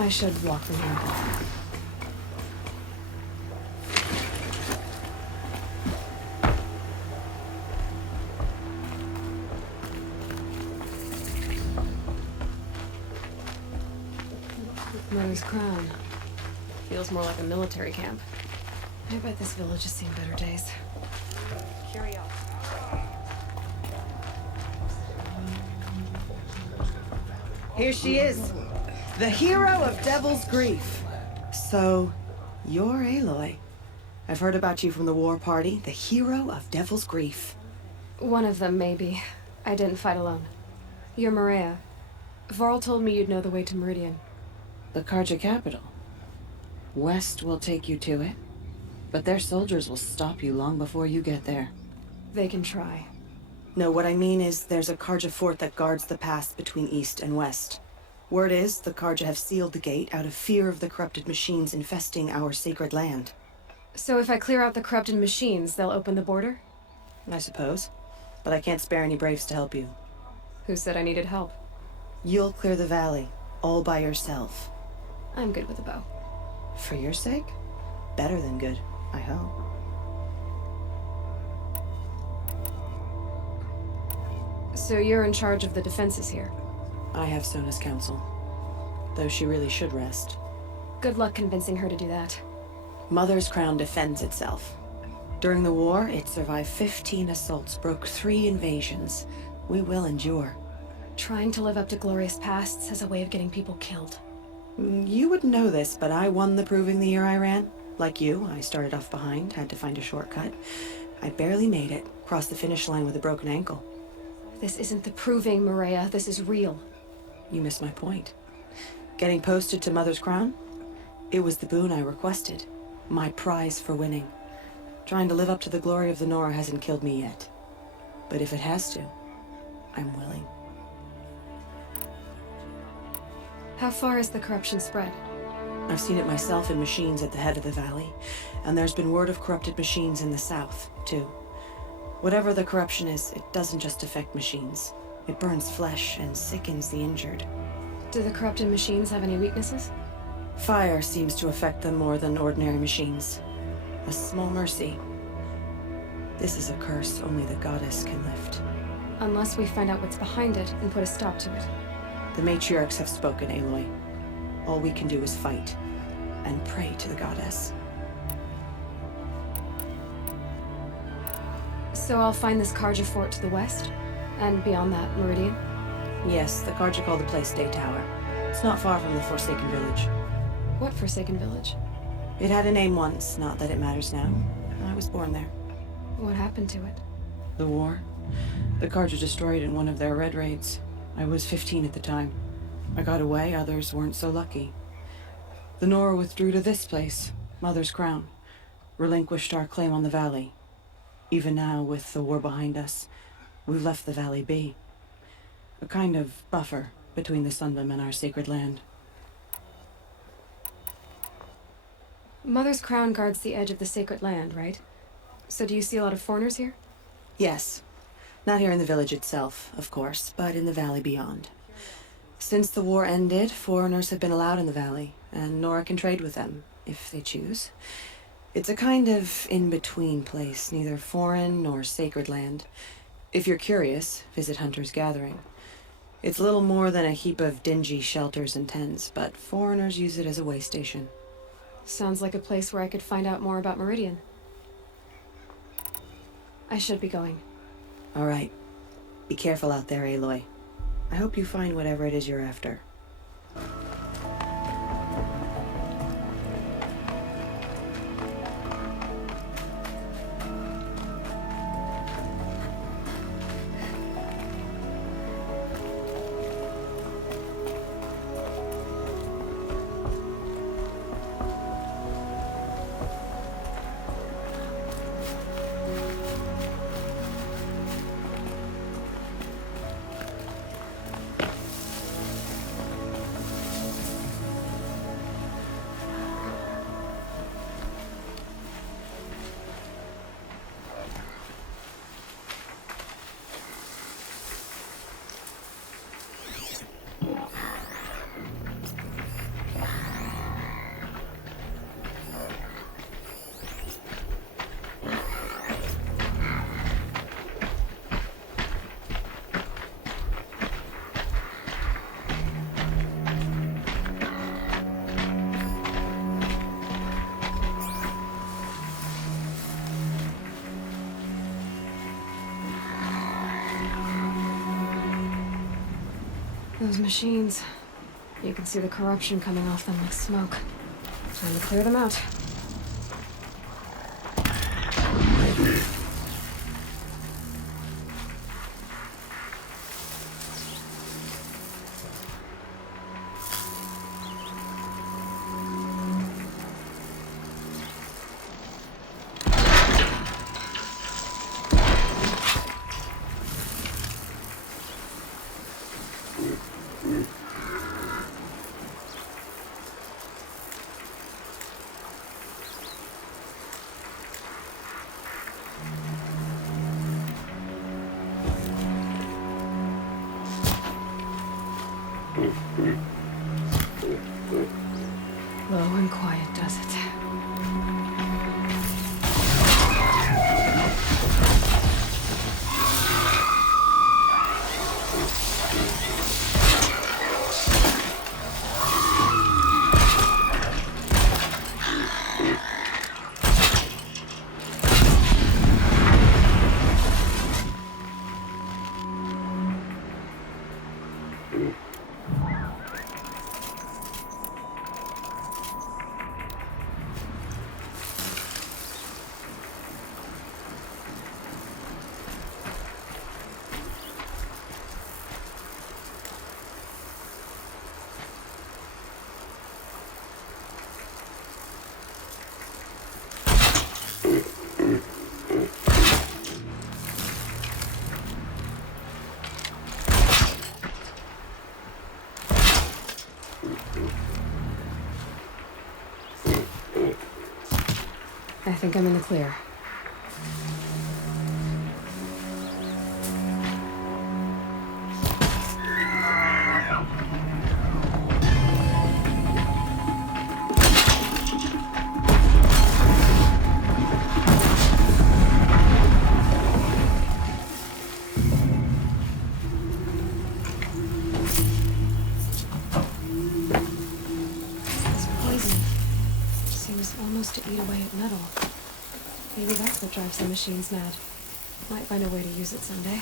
I should walk from here. Mother's Crown. Feels more like a military camp. I bet this village has seen better days. Here she is, the hero of Devil's Grief. So, you're Aloy. I've heard about you from the war party, the hero of Devil's Grief. One of them, maybe. I didn't fight alone. You're Maria. Varl told me you'd know the way to Meridian. The Carja capital. West will take you to it, but their soldiers will stop you long before you get there. They can try. No, what I mean is there's a Carja fort that guards the pass between east and west. Word is the Carja have sealed the gate out of fear of the corrupted machines infesting our sacred land. So if I clear out the corrupted machines, they'll open the border? I suppose. But I can't spare any braves to help you. Who said I needed help? You'll clear the valley, all by yourself. I'm good with a bow. For your sake? Better than good, I hope. So you're in charge of the defenses here? I have Sona's counsel. Though she really should rest. Good luck convincing her to do that. Mother's Crown defends itself. During the war, it survived 15 assaults, broke 3 invasions. We will endure. Trying to live up to glorious pasts has a way of getting people killed. You wouldn't know this, but I won the proving the year I ran. Like you, I started off behind, had to find a shortcut. I barely made it, crossed the finish line with a broken ankle. This isn't the proving, Maria. This is real. You missed my point. Getting posted to Mother's Crown? It was the boon I requested. My prize for winning. Trying to live up to the glory of the Nora hasn't killed me yet. But if it has to, I'm willing. How far has the corruption spread? I've seen it myself in machines at the head of the valley, and there's been word of corrupted machines in the south, too. Whatever the corruption is, it doesn't just affect machines. It burns flesh and sickens the injured. Do the corrupted machines have any weaknesses? Fire seems to affect them more than ordinary machines. A small mercy. This is a curse only the goddess can lift. Unless we find out what's behind it and put a stop to it. The matriarchs have spoken, Aloy. All we can do is fight, and pray to the goddess. So I'll find this Carja Fort to the west? And beyond that, Meridian? Yes, the Carja call the place Day Tower. It's not far from the Forsaken Village. What Forsaken Village? It had a name once, not that it matters now. I was born there. What happened to it? The war. The Carja destroyed in one of their red raids. I was 15 at the time. I got away, others weren't so lucky. The Nora withdrew to this place, Mother's Crown. Relinquished our claim on the valley. Even now, with the war behind us, we've left the valley be. A kind of buffer between the Sundom and our sacred land. Mother's Crown guards the edge of the sacred land, right? So do you see a lot of foreigners here? Yes. Not here in the village itself, of course, but in the valley beyond. Since the war ended, foreigners have been allowed in the valley, and Nora can trade with them, if they choose. It's a kind of in-between place, neither foreign nor sacred land. If you're curious, visit Hunter's Gathering. It's little more than a heap of dingy shelters and tents, but foreigners use it as a way station. Sounds like a place where I could find out more about Meridian. I should be going. All right. Be careful out there, Aloy. I hope you find whatever it is you're after. Those machines. You can see the corruption coming off them like smoke. Time to clear them out. Low and quiet does it. I think I'm in the clear. This poison seems almost to eat away at metal. Maybe that's what drives the machines mad. Might find a way to use it someday.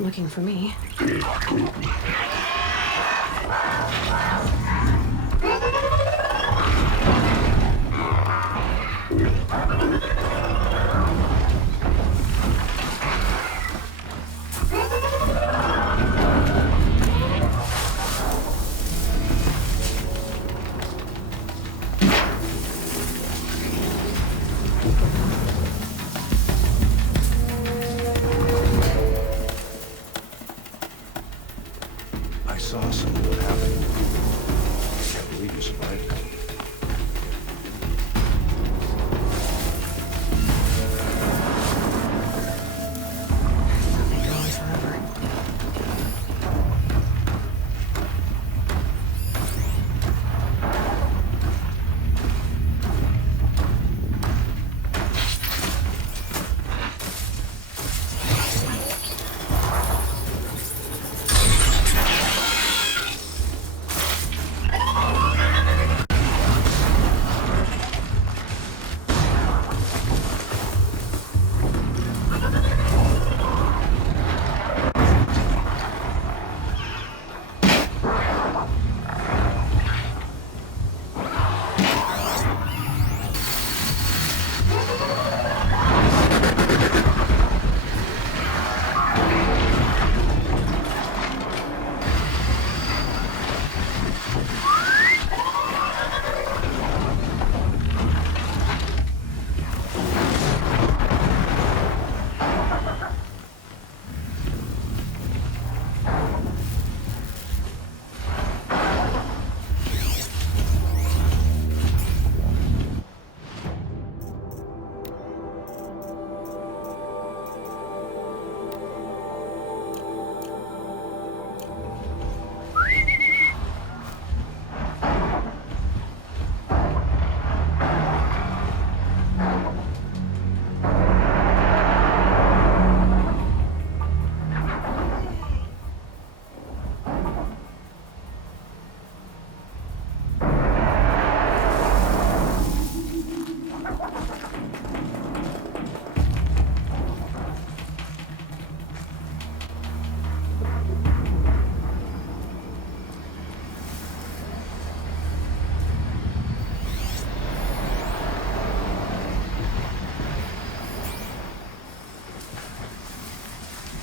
Looking for me.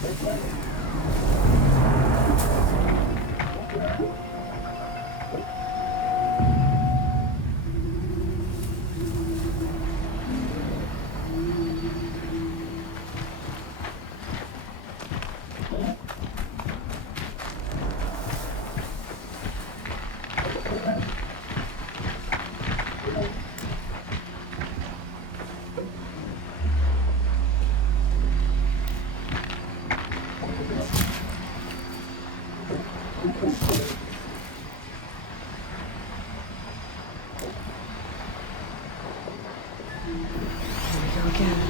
Here we go again.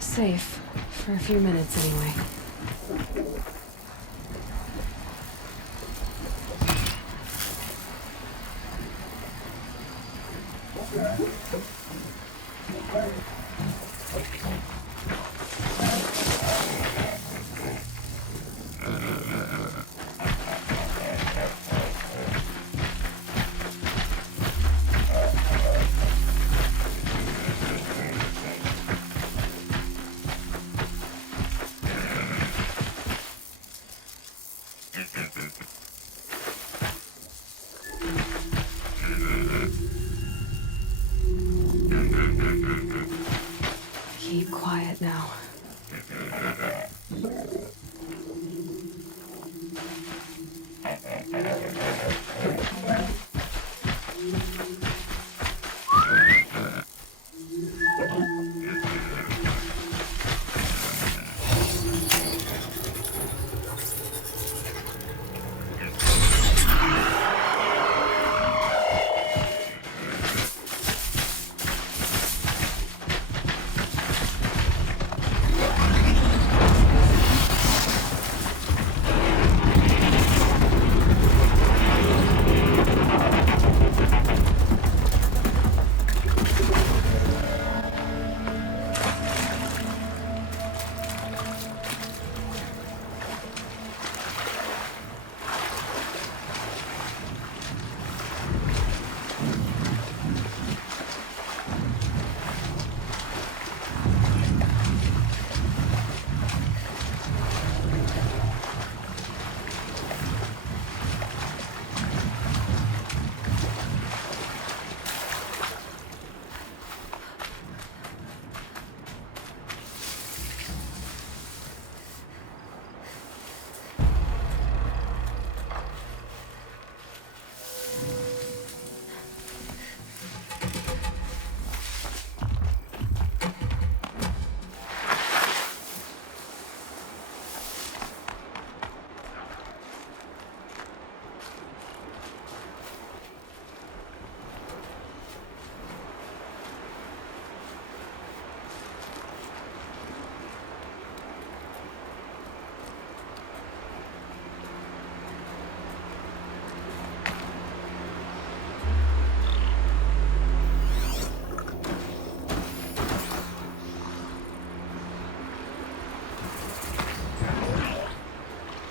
Safe. For a few minutes, anyway. Keep quiet now.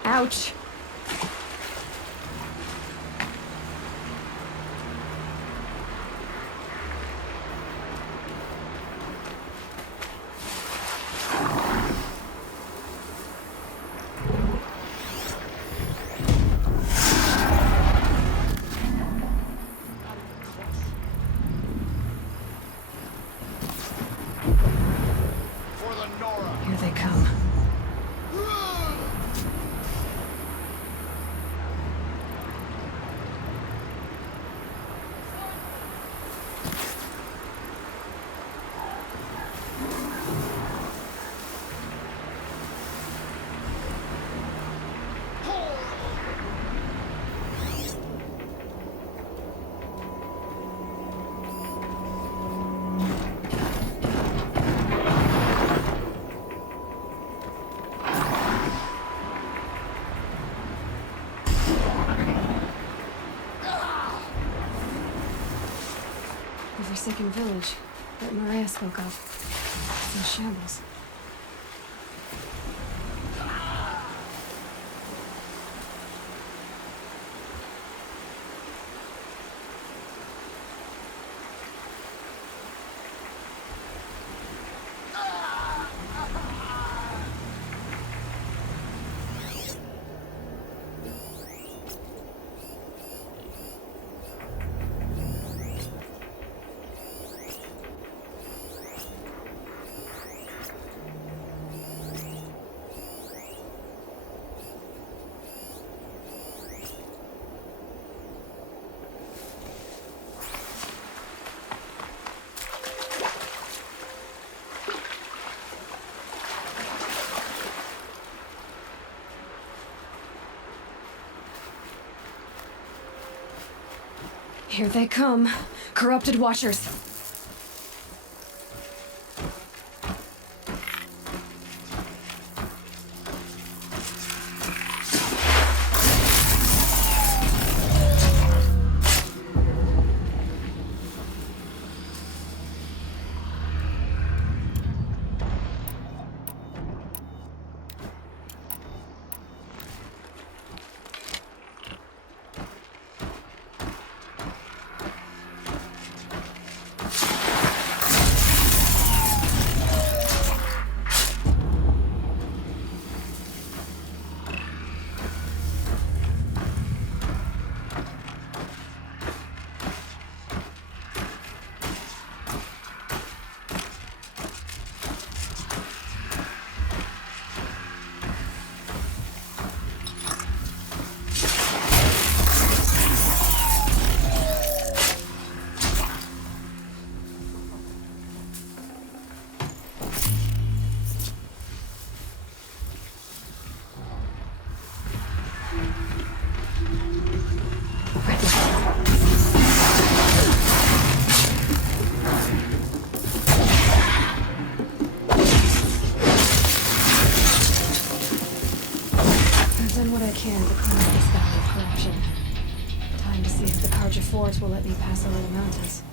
Ouch. Here they come. forsaken village that Maria spoke of. It's in shambles. Here they come. Corrupted Watchers. Carja Fort will let me pass over the mountains.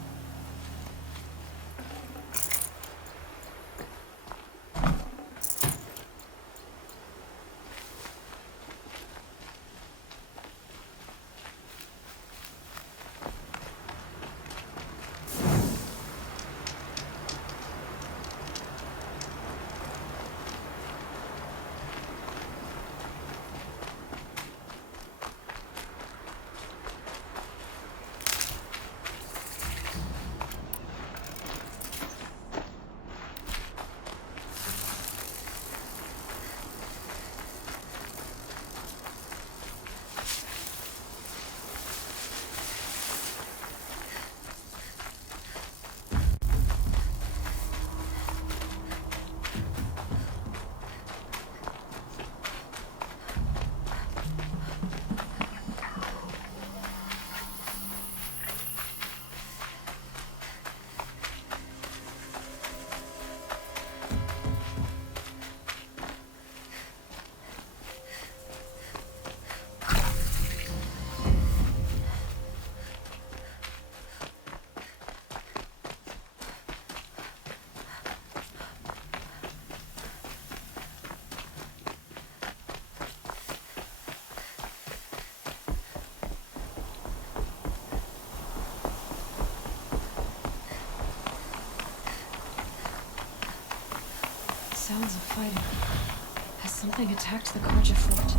Sounds of fighting. Has something attacked the Carja Fort?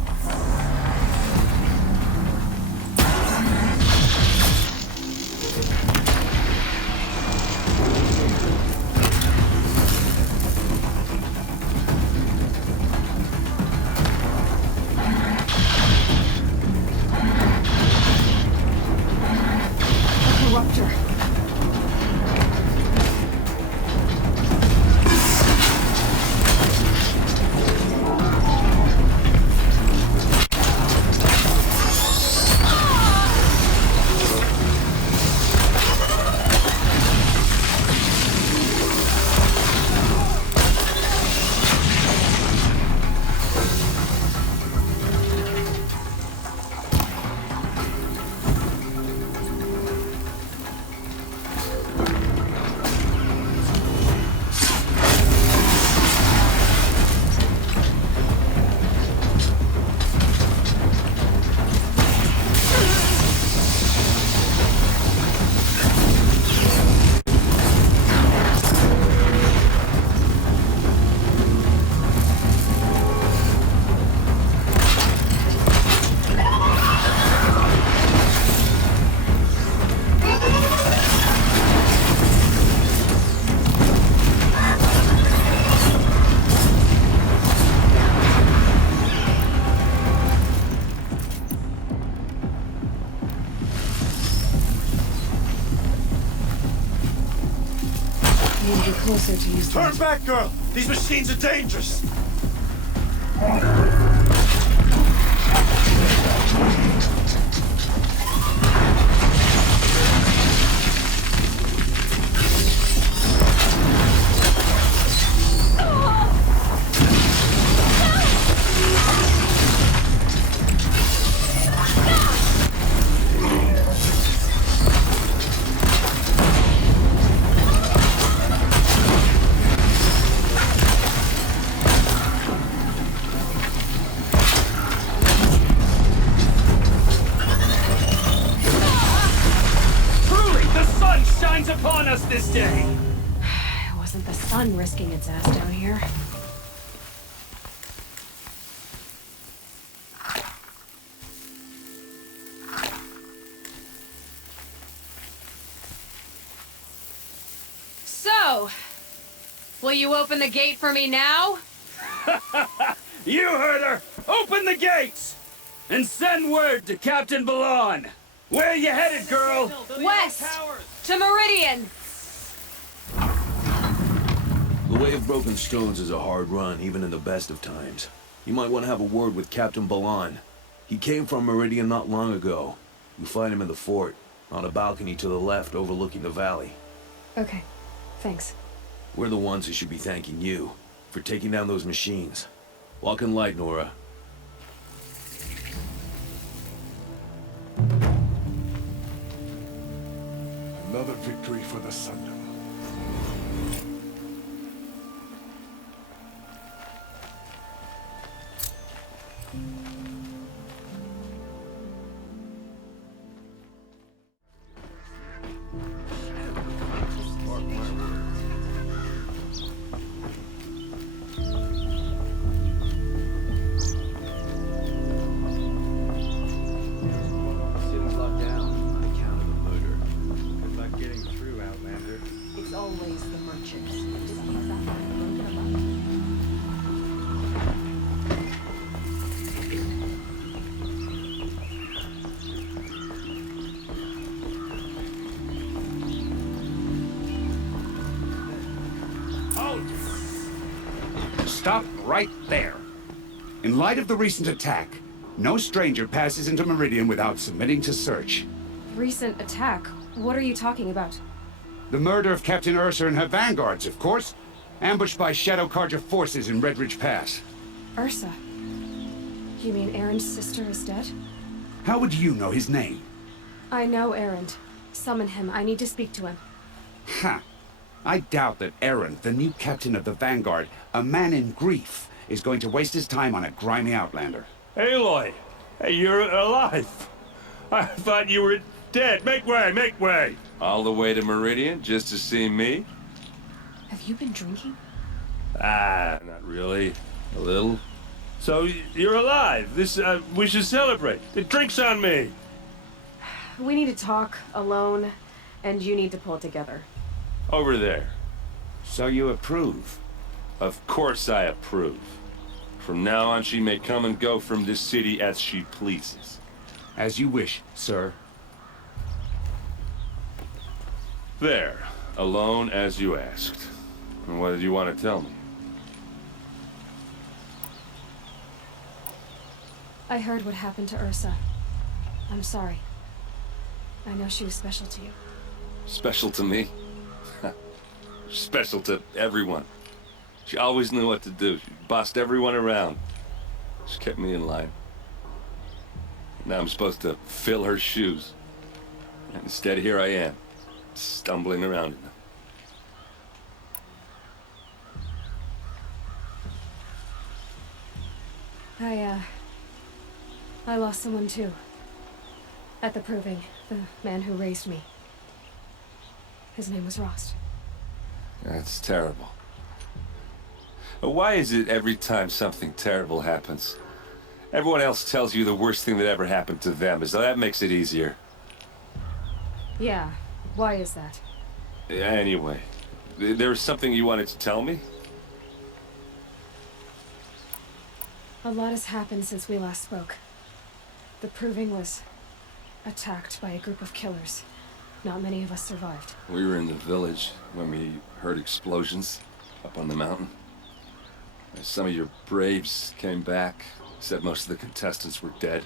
closer to you. Turn back, girl! These machines are dangerous! Upon us this day! It wasn't the sun risking its ass down here. So, will you open the gate for me now? You heard her! Open the gates! And send word to Captain Balon! Where you headed, girl? West! To Meridian! The way of broken stones is a hard run, even in the best of times. You might want to have a word with Captain Balon. He came from Meridian not long ago. You'll find him in the fort, on a balcony to the left overlooking the valley. Okay, thanks. We're the ones who should be thanking you for taking down those machines. Walk in light, Nora. Another victory for the Sundom. Always the merchants. Stop right there. In light of the recent attack, no stranger passes into Meridian without submitting to search. Recent attack? What are you talking about? The murder of Captain Ursa and her vanguards, of course. Ambushed by Shadow Carja forces in Red Ridge Pass. Ursa? You mean Erend's sister is dead? How would you know his name? I know Erend. Summon him. I need to speak to him. Ha! I doubt that Erend, the new captain of the Vanguard, a man in grief, is going to waste his time on a grimy outlander. Aloy! Hey, you're alive! I thought you were dead. Make way, make way! All the way to Meridian just to see me? Have you been drinking? Ah, not really. A little. So, you're alive. We should celebrate. The drink's on me. We need to talk alone, and you need to pull it together. Over there. So you approve? Of course I approve. From now on, she may come and go from this city as she pleases. As you wish, sir. There. Alone as you asked. And what did you want to tell me? I heard what happened to Ursa. I'm sorry. I know she was special to you. Special to me? Special to everyone. She always knew what to do. She bossed everyone around. She kept me in line. Now I'm supposed to fill her shoes. And instead, here I am, stumbling around in them. I lost someone too. At the proving, the man who raised me. His name was Rost. That's terrible. Why is it every time something terrible happens, everyone else tells you the worst thing that ever happened to them, as though that makes it easier? Yeah, why is that? Anyway, there was something you wanted to tell me? A lot has happened since we last spoke. The proving was attacked by a group of killers. not many of us survived. We were in the village when we heard explosions up on the mountain. Some of your braves came back, said most of the contestants were dead.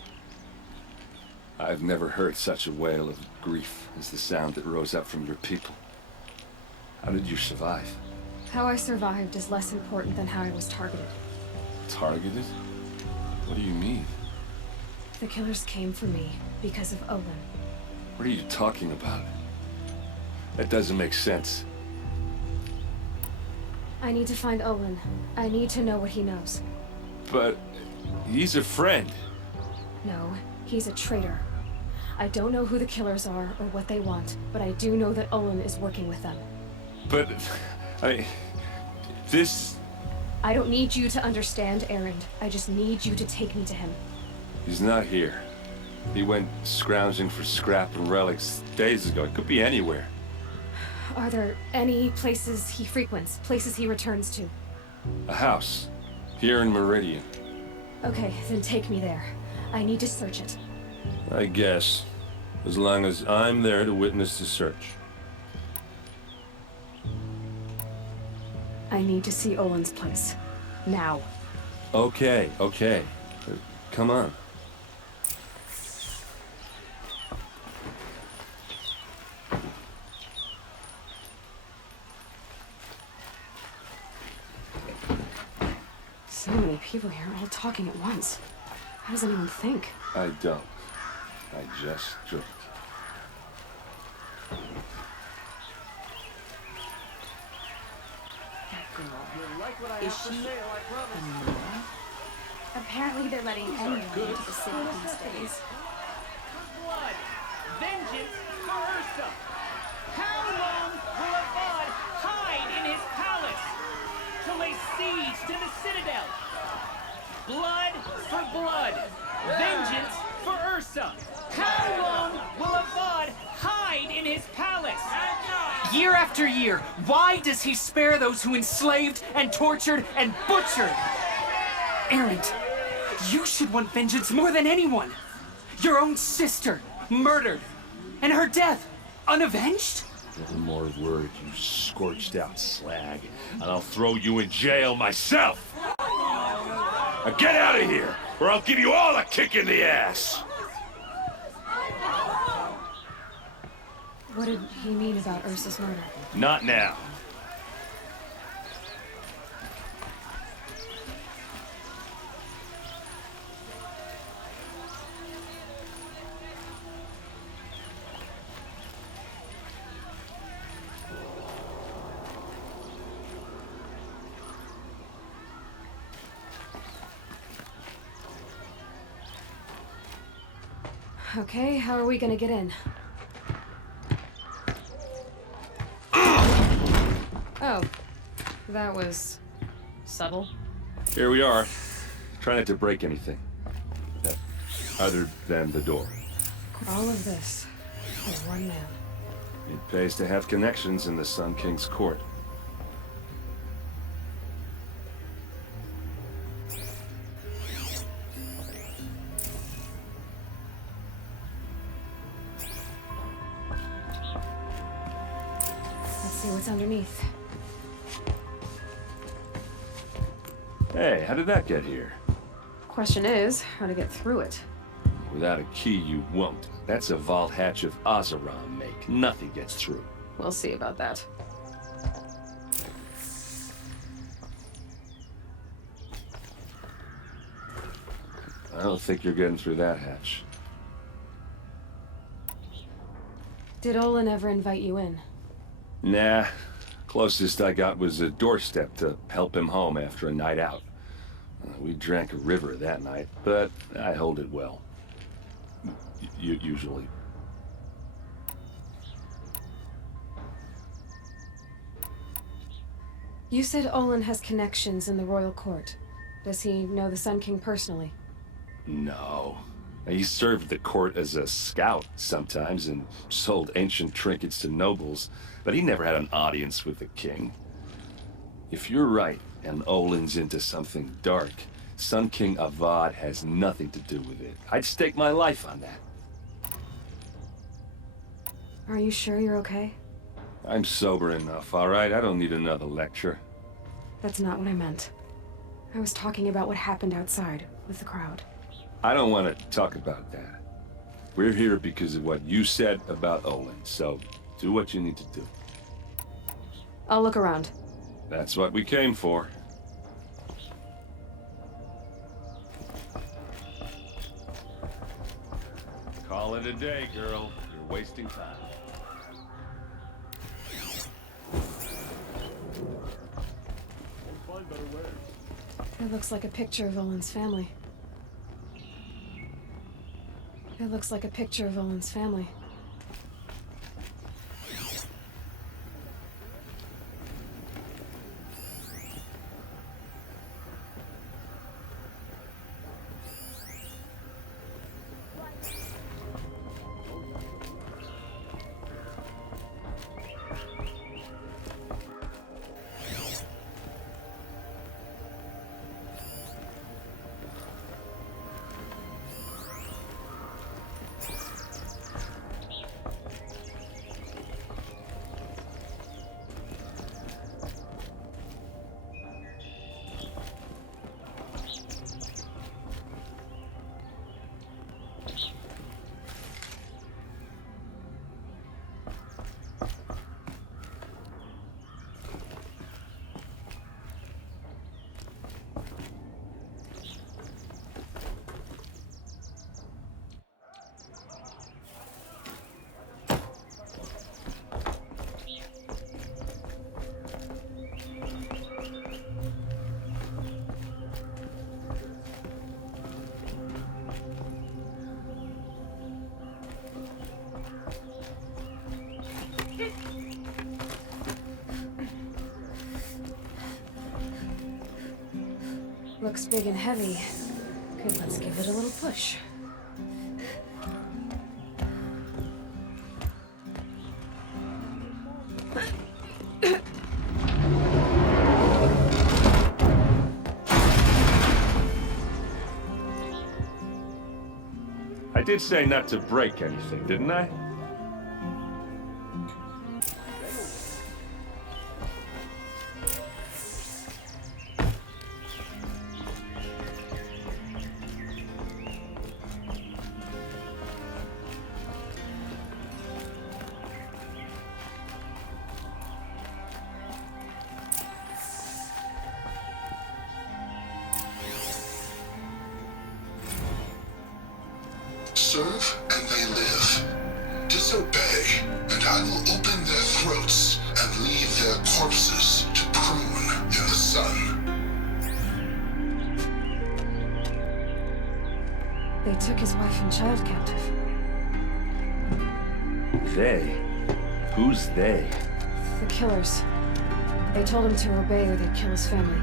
I've never heard such a wail of grief as the sound that rose up from your people. How did you survive? How I survived is less important than how I was targeted. Targeted? What do you mean? The killers came for me because of Olin. What are you talking about? That doesn't make sense. I need to find Olin. I need to know what he knows. But he's a friend. No, he's a traitor. I don't know who the killers are or what they want, but I do know that Olin is working with them. But, this... I don't need you to understand, Erend. I just need you to take me to him. He's not here. He went scrounging for scrap and relics days ago. It could be anywhere. Are there any places he frequents, places he returns to? A house. Here in Meridian. Okay, then take me there. I need to search it. I guess. As long as I'm there to witness the search. I need to see Olin's place. Now. Okay. Come on. So many people here, all talking at once. How does anyone think? I don't. I just drink. Is she annoying? Apparently they're letting anyone into the city these days. Blood! Vengeance for Ursa! How long will Avad hide in his palace? To lay siege to the citadel? Blood for blood! Vengeance for Ursa! How long will Avad hide in his palace? Year after year, why does he spare those who enslaved and tortured and butchered? Erend, you should want vengeance more than anyone. Your own sister, murdered, and her death, unavenged? One more word, you scorched out slag, and I'll throw you in jail myself! Now get out of here, or I'll give you all a kick in the ass! What did he mean about Ursa's murder? Not now. Okay, how are we gonna get in? Oh, that was subtle. Here we are. Try not to break anything. Other than the door. All of this for one man. It pays to have connections in the Sun King's court. Let's see what's underneath. Hey, how did that get here? Question is, how to get through it. Without a key, you won't. That's a vault hatch of Oseram make. Nothing gets through. We'll see about that. I don't think you're getting through that hatch. Did Olin ever invite you in? Nah. Closest I got was a doorstep to help him home after a night out. We drank a river that night, but I hold it well. Usually. You said Olin has connections in the royal court. Does he know the Sun King personally? No. He served the court as a scout sometimes and sold ancient trinkets to nobles, but he never had an audience with the king. If you're right, and Olin's into something dark, Sun King Avad has nothing to do with it. I'd stake my life on that. Are you sure you're okay? I'm sober enough, all right? I don't need another lecture. That's not what I meant. I was talking about what happened outside with the crowd. I don't want to talk about that. We're here because of what you said about Olin, so do what you need to do. I'll look around. That's what we came for. Call it a day, girl. You're wasting time. It looks like a picture of Olin's family. It looks like a picture of Olin's family. Looks big and heavy. Good, let's give it a little push. I did say not to break anything, didn't I? Serve and they live. Disobey, and I will open their throats and leave their corpses to prune in the sun. They took his wife and child captive. They? Who's they? The killers. They told him to obey or they'd kill his family.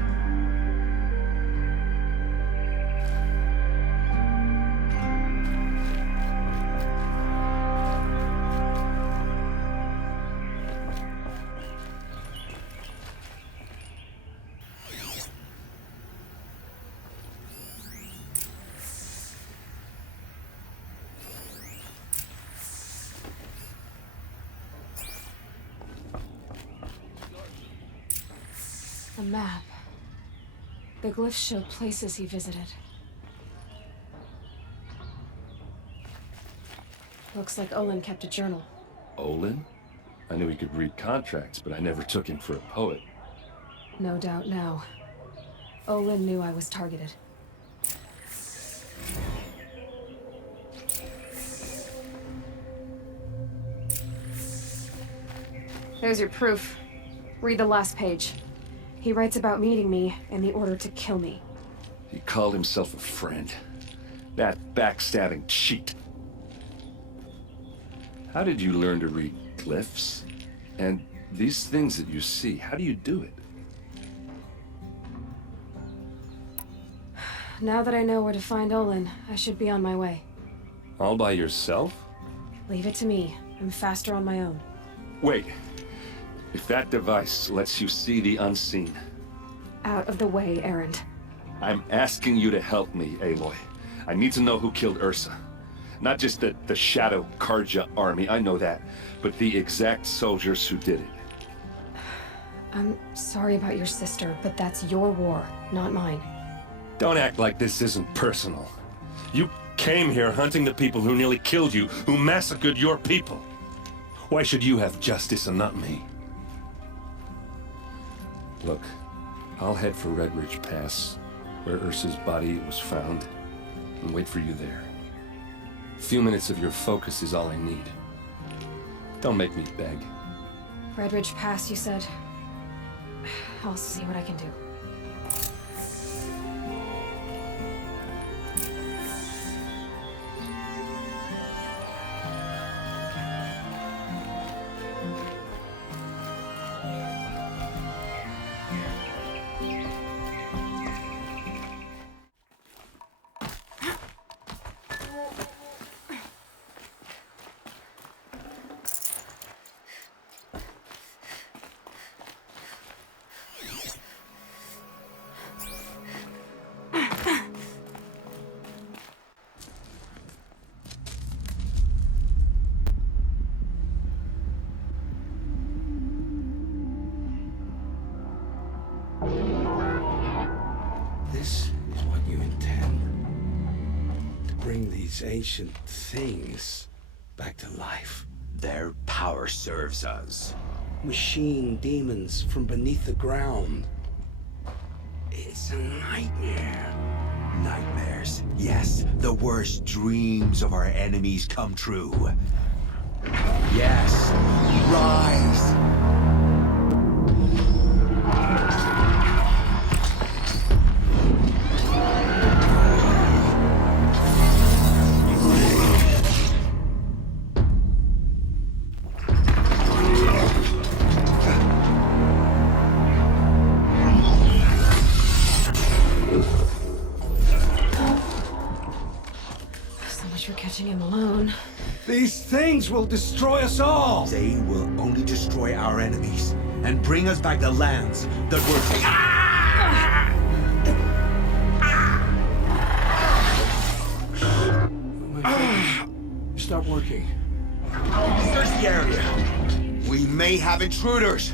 A map. The glyphs show places he visited. Looks like Olin kept a journal. Olin? I knew he could read contracts, but I never took him for a poet. No doubt now. Olin knew I was targeted. There's your proof. Read the last page. He writes about meeting me and the order to kill me. He called himself a friend. That backstabbing cheat. How did you learn to read glyphs? And these things that you see, how do you do it? Now that I know where to find Olin, I should be on my way. All by yourself? Leave it to me. I'm faster on my own. Wait. If that device lets you see the unseen... Out of the way, Erend. I'm asking you to help me, Aloy. I need to know who killed Ursa. Not just the shadow Carja army, I know that, but the exact soldiers who did it. I'm sorry about your sister, but that's your war, not mine. Don't act like this isn't personal. You came here hunting the people who nearly killed you, who massacred your people. Why should you have justice and not me? Look, I'll head for Red Ridge Pass, where Ursa's body was found, and wait for you there. A few minutes of your focus is all I need. Don't make me beg. Red Ridge Pass, you said? I'll see what I can do. This is what you intend. To bring these ancient things back to life. Their power serves us. Machine demons from beneath the ground. It's a nightmare. Nightmares. Yes, the worst dreams of our enemies come true. Yes, rise! You're catching him alone. These things will destroy us all! They will only destroy our enemies and bring us back the lands that were My focus. Stop working. Search the area. We may have intruders.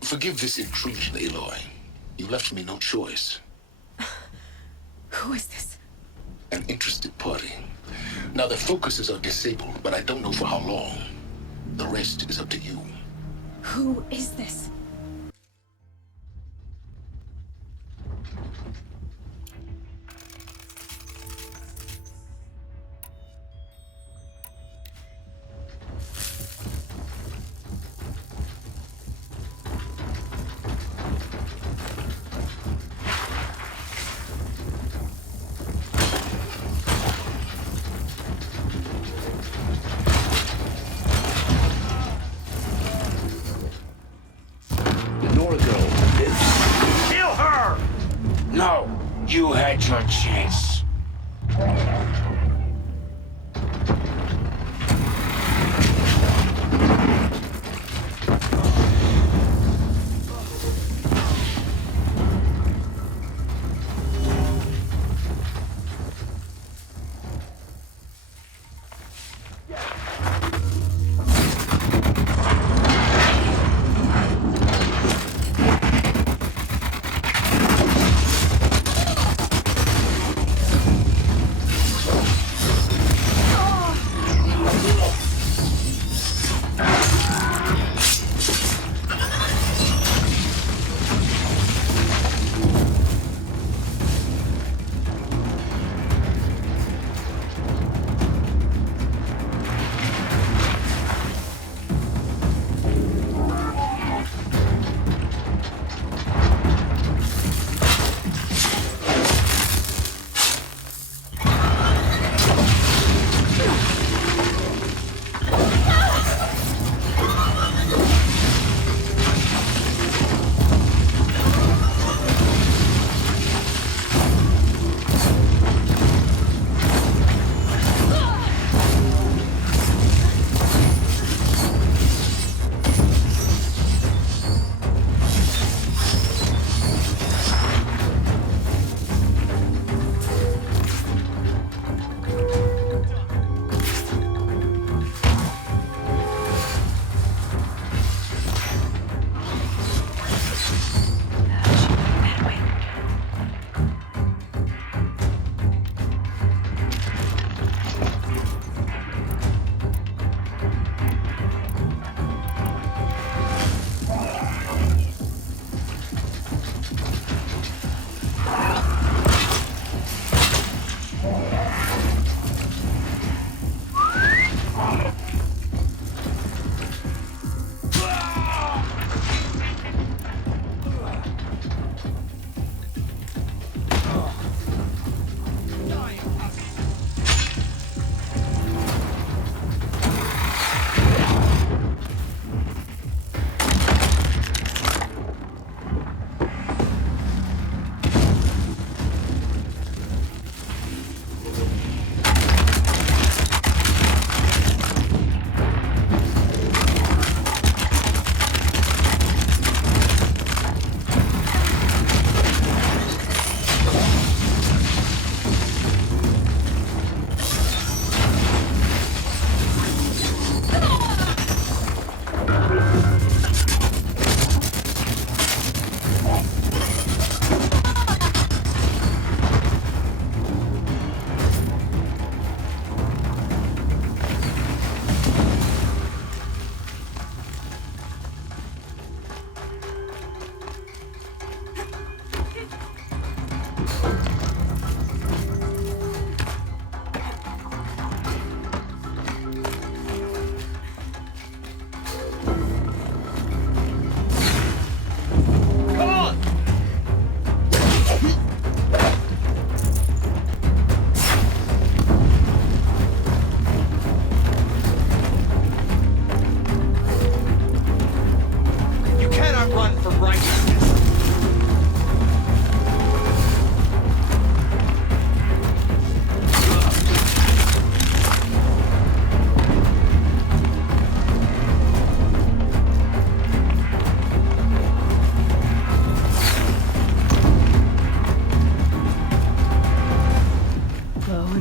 Forgive this intrusion, Aloy. You left me no choice. Who is this? An interested party. Now their focuses are disabled, but I don't know for how long. The rest is up to you. Who is this?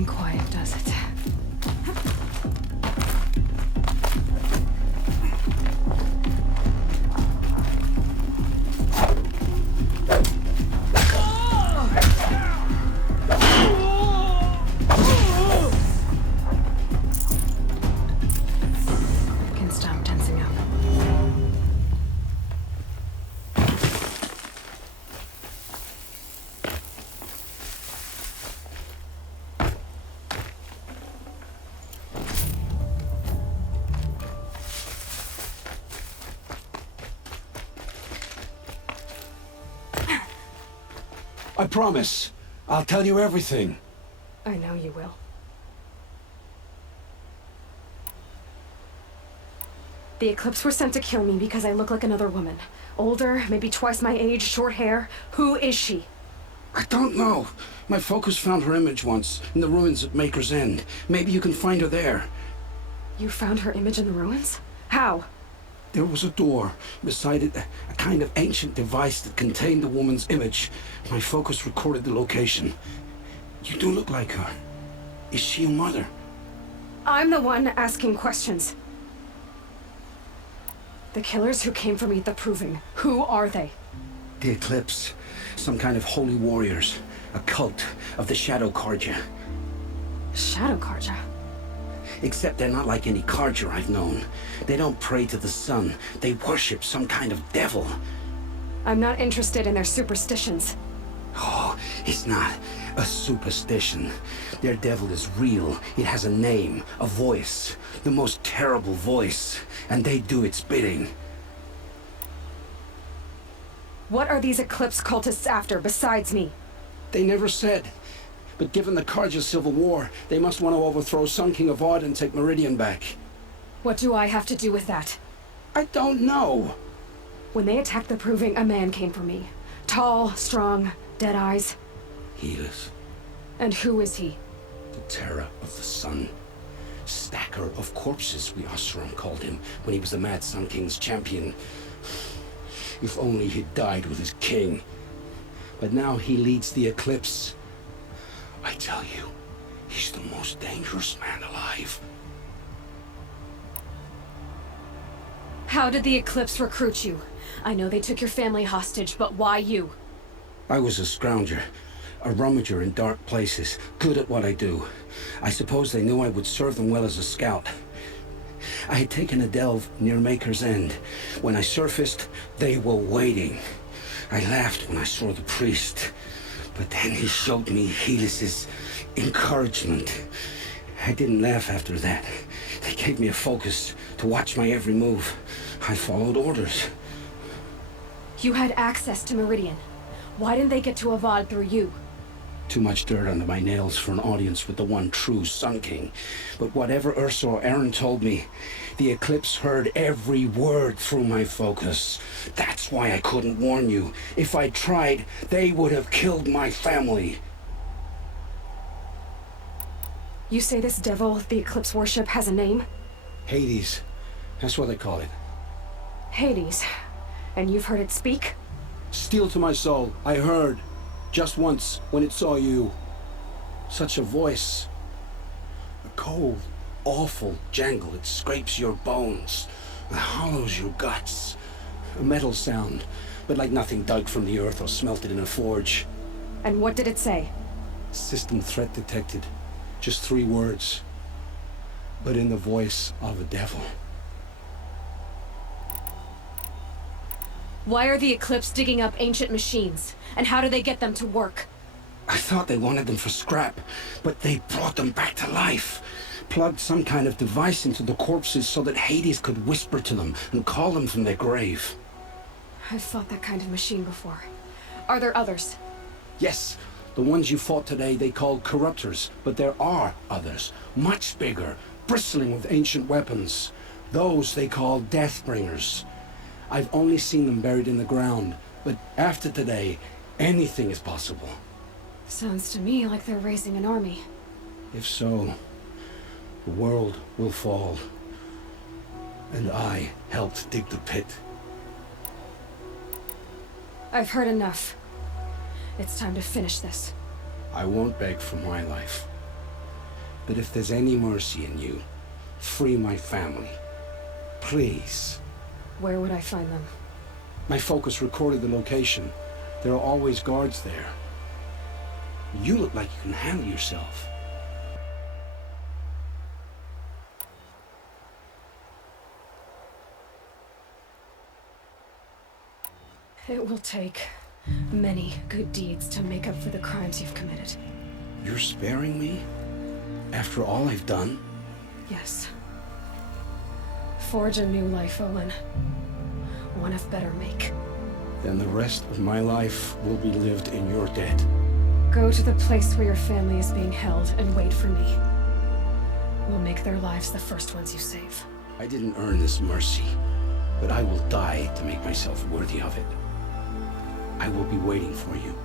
quiet, does it? I can stop tensing up. I promise. I'll tell you everything. I know you will. The Eclipse were sent to kill me because I look like another woman. Older, maybe twice my age, short hair. Who is she? I don't know. My focus found her image once, in the ruins at Maker's End. Maybe you can find her there. You found her image in the ruins? How? There was a door. Beside it, a kind of ancient device that contained the woman's image. My focus recorded the location. You do look like her. Is she your mother? I'm the one asking questions. The killers who came for me at the Proving, who are they? The Eclipse. Some kind of holy warriors. A cult of the Shadow Carja. Shadow Carja? Except they're not like any Carja I've known. They don't pray to the sun. They worship some kind of devil. I'm not interested in their superstitions. Oh, it's not a superstition. Their devil is real. It has a name, a voice. The most terrible voice. And they do its bidding. What are these Eclipse cultists after, besides me? They never said. But given the Carja civil war, they must want to overthrow Sun King Avad and take Meridian back. What do I have to do with that? I don't know. When they attacked the Proving, a man came for me. Tall, strong, dead eyes. Helis. And who is he? The terror of the sun. Stacker of corpses, we Oseram called him, when he was the Mad Sun King's champion. If only he'd died with his king. But now he leads the Eclipse. I tell you, he's the most dangerous man alive. How did the Eclipse recruit you? I know they took your family hostage, but why you? I was a scrounger, a rummager in dark places, good at what I do. I suppose they knew I would serve them well as a scout. I had taken a delve near Maker's End. When I surfaced, they were waiting. I laughed when I saw the priest. But then he showed me Helis's encouragement. I didn't laugh after that. They gave me a focus to watch my every move. I followed orders. You had access to Meridian. Why didn't they get to Avad through you? Too much dirt under my nails for an audience with the one true Sun King. But whatever Ursa or Erend told me, the Eclipse heard every word through my focus. That's why I couldn't warn you. If I tried, they would have killed my family. You say this devil the Eclipse worship has a name? Hades. That's what they call it. Hades. And you've heard it speak? Steel to my soul, I heard. Just once, when it saw you. Such a voice. A cold, awful jangle. It scrapes your bones. It hollows your guts. A metal sound, but like nothing dug from the earth or smelted in a forge. And what did it say? System threat detected. Just 3 words. But in the voice of a devil. Why are the Eclipse digging up ancient machines? And how do they get them to work? I thought they wanted them for scrap, but they brought them back to life. Plugged some kind of device into the corpses so that Hades could whisper to them and call them from their grave. I've fought that kind of machine before. Are there others? Yes, the ones you fought today they called corruptors, but there are others, much bigger, bristling with ancient weapons. Those they call Deathbringers. I've only seen them buried in the ground, but after today, anything is possible. Sounds to me like they're raising an army. If so, the world will fall. And I helped dig the pit. I've heard enough. It's time to finish this. I won't beg for my life. But if there's any mercy in you, free my family. Please. Where would I find them? My focus recorded the location. There are always guards there. You look like you can handle yourself. It will take many good deeds to make up for the crimes you've committed. You're sparing me? After all I've done? Yes. Forge a new life, Olin. One of better make. Then the rest of my life will be lived in your debt. Go to the place where your family is being held and wait for me. We'll make their lives the first ones you save. I didn't earn this mercy, but I will die to make myself worthy of it. I will be waiting for you.